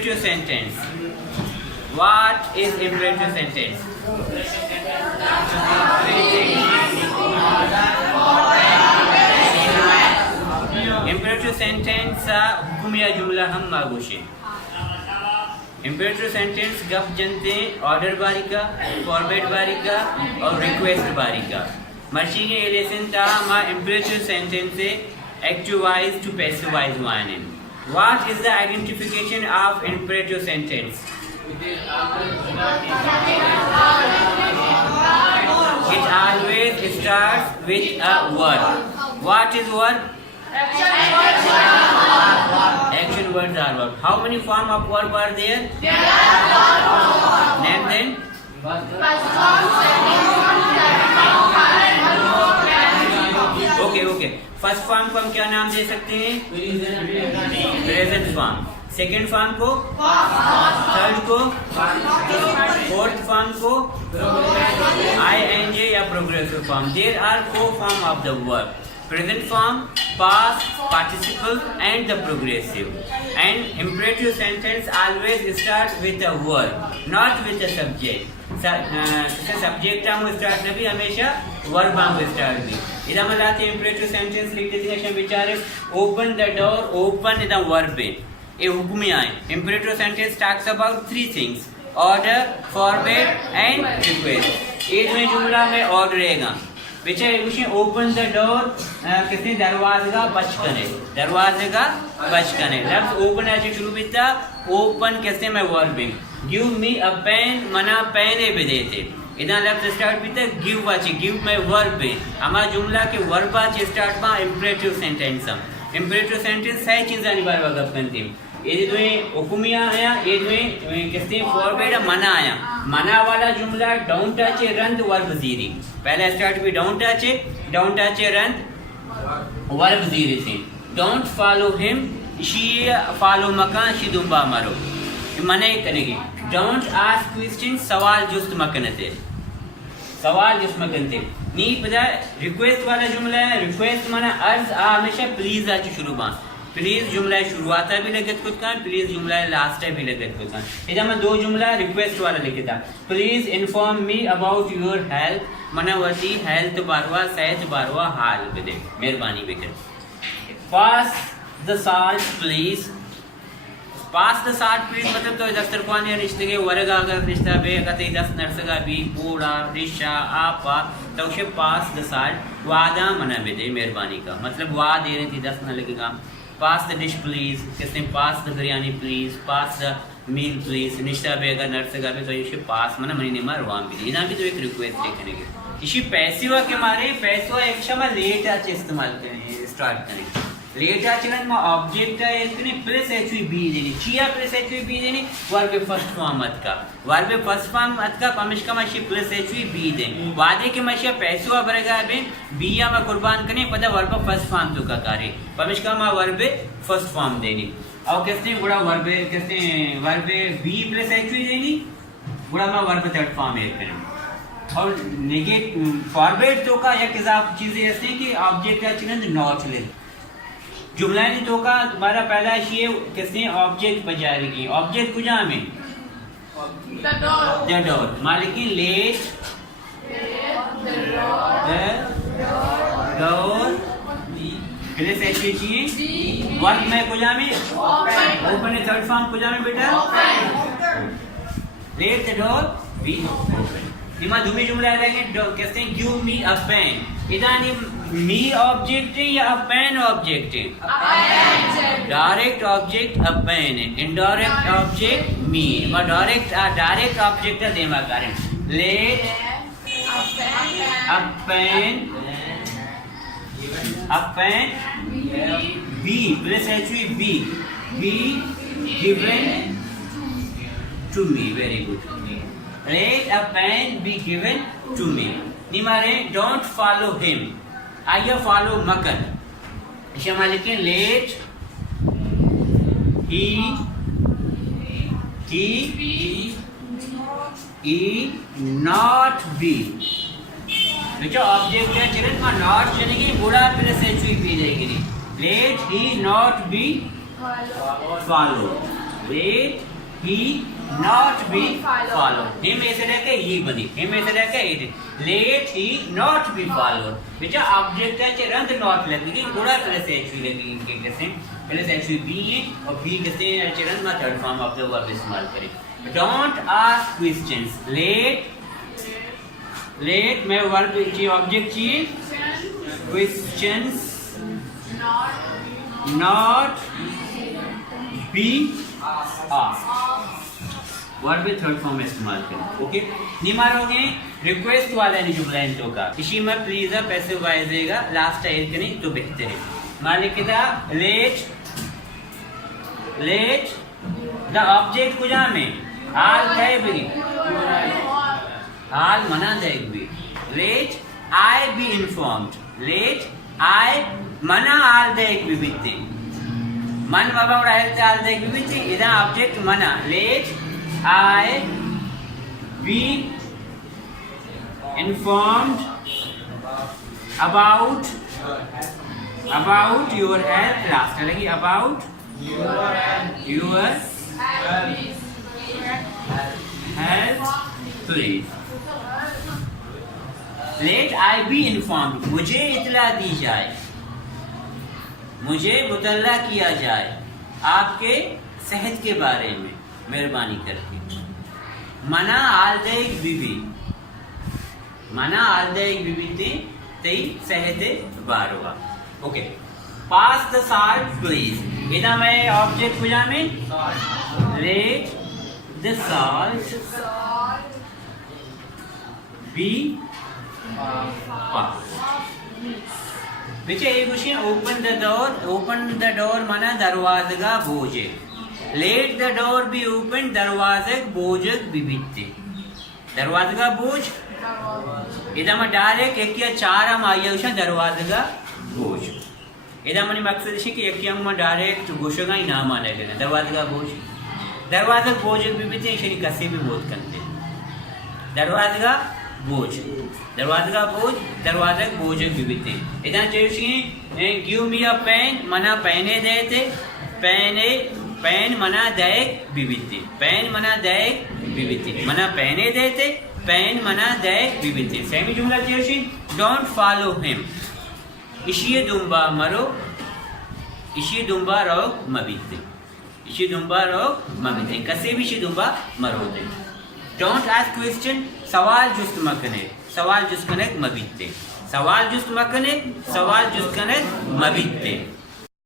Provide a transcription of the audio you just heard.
imperative sentence. What is imperative sentence? Imperative sentence हुक्म या जुमला हम मागोशे. Imperative sentence गप जनते ऑर्डर बारी का, फॉरवर्ड बारी का और रिक्वेस्ट बारी का. मर्ची के लेसन था मा imperative sentence से active to passive वाने. What is the identification of imperative sentence? It always starts with a verb. What is verb? Action words are verb. How many forms of verb are there? Name them. Okay. First form को हम क्या नाम दे सकते हैं? Present form. Second form को, third को, fourth form को ing या progressive form. There are 4 form of the verb. Present form, past, participle and the progressive. And imperative sentence always starts with a verb, not with a subject. Subject हम start नहीं, हमेशा verb हम start भी. इधर हम लाते हैं imperative sentence लिख देते हैं विचारे open the door, open the verb. ये हुक्म आए. Imperative sentence talks about 3 things: order, forbid and request. एक में जुमला में order रहेगा. पीछे ओपन द डोर किसने दरवाजे का बचकने. लफ्ज ओपन ऐसे शुरू भी था. ओपन किसने में वर्बिंग. गिव मी अ पेन मना पेन भी देते. इधर लफ्ज स्टार्ट भी था गिव वाची. गिव में वर्ब है. हमारा जुमला के वर्ब वाची स्टार्ट में इंपरेटिव सेंटेंस. इंपरेटिव सेंटेंस सही चीज़ आने बार वक्त करती. ये जो हुक्मिया आया, ये जो किसने फॉरवर्ड मना आया. मना वाला जुमला डोंट टच रंत वर्ब जीरी. पहला स्टार्ट भी डोंट टच रंत वर्ब जीरी से. Don't follow him she follow मकान शी दुम्बा मारो. मने करेंगे. डोंट आस्क क्वेश्चन सवाल जुस्त मकनते. नहीं पता. रिक्वेस्ट वाला जुमला है. रिक्वेस्ट माना अर्ज हमेशा प्लीज आज शुरू बा. प्लीज जुमला शुरुआत भी लगत कुछ का, प्लीज जुमला लास्ट भी लगत कुछ का. इधर मैं 2 जुमला रिक्वेस्ट वाला लिखे था. Please inform me about your health मना वती हेल्थ बारवा सेहत बारवा हाल बदे मेहरबानी baker. Pass the salt please. Pass the salt please मतलब तो दफ्तर पानी रिश्ते के वर्ग अगर रिश्ता बे कते 10 नर्सगा भी पूरा रिश्ता आपा तो उसे पास द साल्ट वादा मना बदे मेहरबानी का मतलब वाद दे रही थी 10 न लगेगा. पास द डिश प्लीज किसने pass the biryani please. Pass the meal please. निश्ता बे अगर नर्सगा बे तो इसे पास मना मनी ने मार वाम भी. इना भी तो एक रिक्वेस्ट देखने के. इसी पैसिवा के मारे पैसवा एक शब्द लेट आज इस्तेमाल करें स्टार्ट करें. लेट आचरण में ऑब्जेक्ट है इसने प्लस एच बी देनी. चिया प्लस एच बी देनी. वर्ब फर्स्ट फॉर्म मत का. वर्ब फर्स्ट फॉर्म मत का पमिश का मशी प्लस एच बी दे. वादे के मशी पैसवा बरेगा बे बिया में कुर्बान करने पता वर्ब फर्स्ट फॉर्म तो का कार्य पमिश का मा वर्ब फर्स्ट फॉर्म देनी. और किसने बुरा वर्ब किसने verb be plus h be देनी. बुरा मा वर्ब थर्ड फॉर्म है करें. और नेगेट फॉरवर्ड तो का या किताब चीजें ऐसे कि ऑब्जेक्ट का चिन्ह नॉट ले. जुमला ने तो का तुम्हारा पहला ये किसने ऑब्जेक्ट बजा रही. ऑब्जेक्ट कुछ में द डोर मालिकी let the door plus H चाहिए. वर्क में कुछ में ओपन थर्ड फॉर्म कुछ में बेटा late the door B. Nima दूसरी जुमला रहेंगे किसने गिव मी अ पेन. इदानी मी ऑब्जेक्ट है या पेन ऑब्जेक्ट है. डायरेक्ट ऑब्जेक्ट अ पेन है. Indirect object me. मैं डायरेक्ट ऑब्जेक्ट है देमा कारण. Let a pen be plus h be given to me. Very good. Let a pen be given to me. निमारे don't follow him. आइए follow मकन. इसे मालिके let he not be. बेचा ऑब्जेक्ट है चलन में not चलेगी बुरा प्लस एच पी जाएगी. Let he not be follow. Let he not be follow, him ऐसे रह के ही बनी, हिम ऐसे रह के ही, let he not be follow. बेटा ऑब्जेक्ट है रंग नॉट लगेगी, थोड़ा प्लस एच वी लगेगी इनके कैसे, प्लस एच वी बी है और बी कैसे रंग में third form of the verb इस्तेमाल करें। डोंट आस्क क्वेश्चंस, लेट में वर्ब चाहिए, ऑब्जेक्ट चाहिए, questions not be asked, verb में थर्ड फॉर्म में इस्तेमाल करें। ओके, नहीं मारोगे रिक्वेस्ट वाला नहीं जुमला इन तो का, इसी में प्लीज पैसिव वॉइस देगा, लास्ट टाइम करें तो बेहतर है। मालिक का लेट द ऑब्जेक्ट कुजा में हाल है भी, हाल मना देगी भी, let I be informed, let I मना हाल देग भी बीते, मन बाबा उड़ा हाल देग भी बीते, इधर ऑब्जेक्ट मना, late I be informed about your health, last लगी about your health please, let I be informed, मुझे इतला दी जाए, मुझे मुतल्ला किया जाए आपके सेहत के बारे में मेहरबानी करके। मना आल देग बीबी, मना आल देग बीबी ते तई सहते बारवा। Okay, pass the salt please, इधर मैं ऑब्जेक्ट पूजा में let the salt be pass. पीछे एक क्वेश्चन, ओपन द डोर मना दरवाजा बोझे, let the door be open दरवाजक बोझक बिबिते, दरवाजा का बोझ इधर में डायरेक्ट एक या चार हम आइए उसे दरवाजा का बोझ, इधर मैंने मकसद है कि एक में डायरेक्ट गोशगा ही नाम आने के दरवाजा का बोझ, दरवाजा बोझक बिबिते इसे कसे भी बोध करते, दरवाजा का बोझ, दरवाजा का बोझ, दरवाजा बोझक बिबिते। इधर चाहिए गिव मी अ पेन, मना पहने देते, पहने पेन मना दैक विविधि, पेन मना दैक विविधि, मना पहने देते, पेन मना दैक विविधि। सेमी जुमला चाहिए, डोंट फॉलो हिम, इशिये दुम्बा मरो, इशिये दुम्बा रो मबीते, इशिये दुम्बा रो मबीते, कसे भी इशिये दुम्बा मरो दे। डोंट आस्क क्वेश्चन, सवाल जुस्त मकने, सवाल जुस्त कने मबीते, सवाल जुस्त मकने, सवाल जुस्त कने मबीते।